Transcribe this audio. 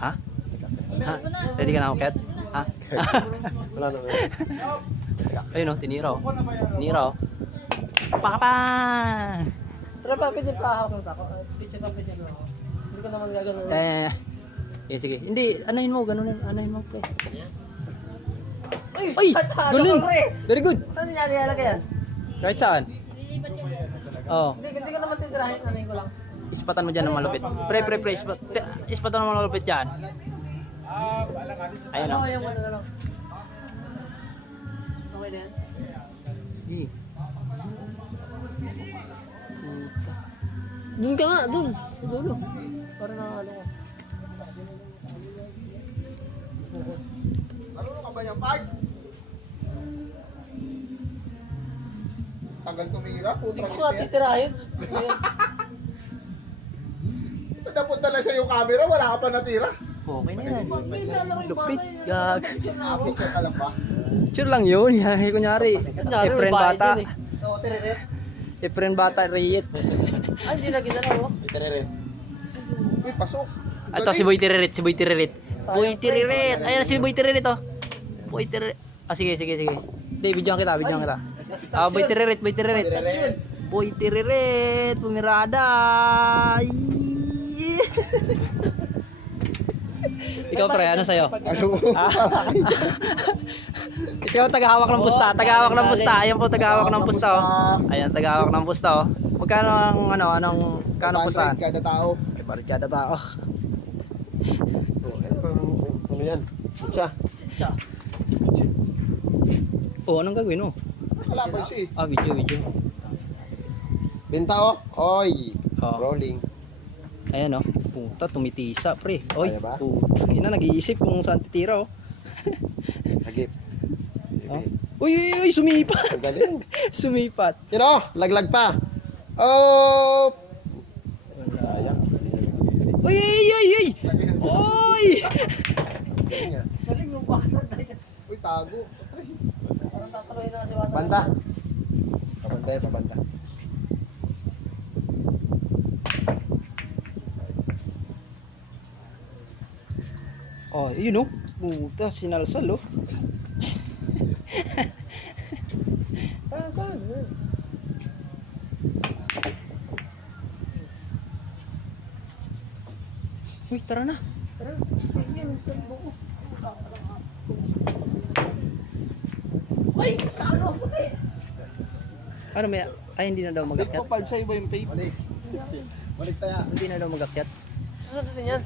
Ha? Ha? Ready ka na, Ket? Ha? Wala na. Ayun o, tinira o. Tinira o. Pakapang! Pero pa, pwede pa ako ako. Picture lang ako. Hindi ko naman gagawin. Sige. Hindi, anahin mo, ganun. Anahin mo, pre. Uy! Ay! Galing! Pre! Very good! Saan nilalagay yan? Kahit saan? Oo. Hindi ko naman titirahin. Sanayin ko lang. Ispatan mo dyan ng malupit. Pre. Ispatan mo ng malupit dyan. Ayan o. Oo, yung ano na lang. Okay na yan? Puta. Doon ka nga, doon. Sa dulo. Para na ano ko. Marunong ka ba yung parts? Tagal tumira, Hindi putrang ko nga isya. titirahin. Ito napunta lang sa yung camera, wala ka pa natira. Okay na yan. May lalaro yung Lupit. bata. Gag. Picture ka lang ba? Sure lang yun. Kunyari. Efren bata. Oo, tiririt. Efren bata, Riyet. Ay, hindi na ginalaw. Uy, pasok. Ito si Boy Tiririt. Boy Tiririt. Ayan si Boy Tiririt oh. Boy Tiririt. Sige. Hindi, videoan kita. Boy Tiririt. Boy Tiririt. Pumirada. Ikaw pre, ano sa'yo? Ano? Ikaw tagahawak ng pusta. Ayan po tagahawak ng pusta oh. Ayan tagahawak ng pusta oh. Magkano ang anong kano pustahan? Kada tao. Ibarat kada tao. Ano yan? Siya. Oh, anong gagawin mo? Kalaban siya eh. Video. Binta oh. Oy. Oh. Rolling. Ayan oh. Puta, tumitisa pre. Oy, Kaya ba? puta. Ina, nag-iisip kung saan titira oh. Hagip. Oh. Uy, sumipat. Galing. Sumipat. Yun oh, laglag pa. Oh. Sayang. Uy! Uy! Galing yung bata. Uy, tago. Ay. Parang tataluhin na si bata. Banda. Pabanda. Oh, yun oh. Puta, sinalsal oh. Saan? Uy, tara na. Tara, yun, saan mo ko? Uy! Talo ko eh! Ano may... Ay, hindi na daw Dito magakyat. pa sa iba yung paper. Balik tayo. Hindi na daw magakyat. Susunod din yan.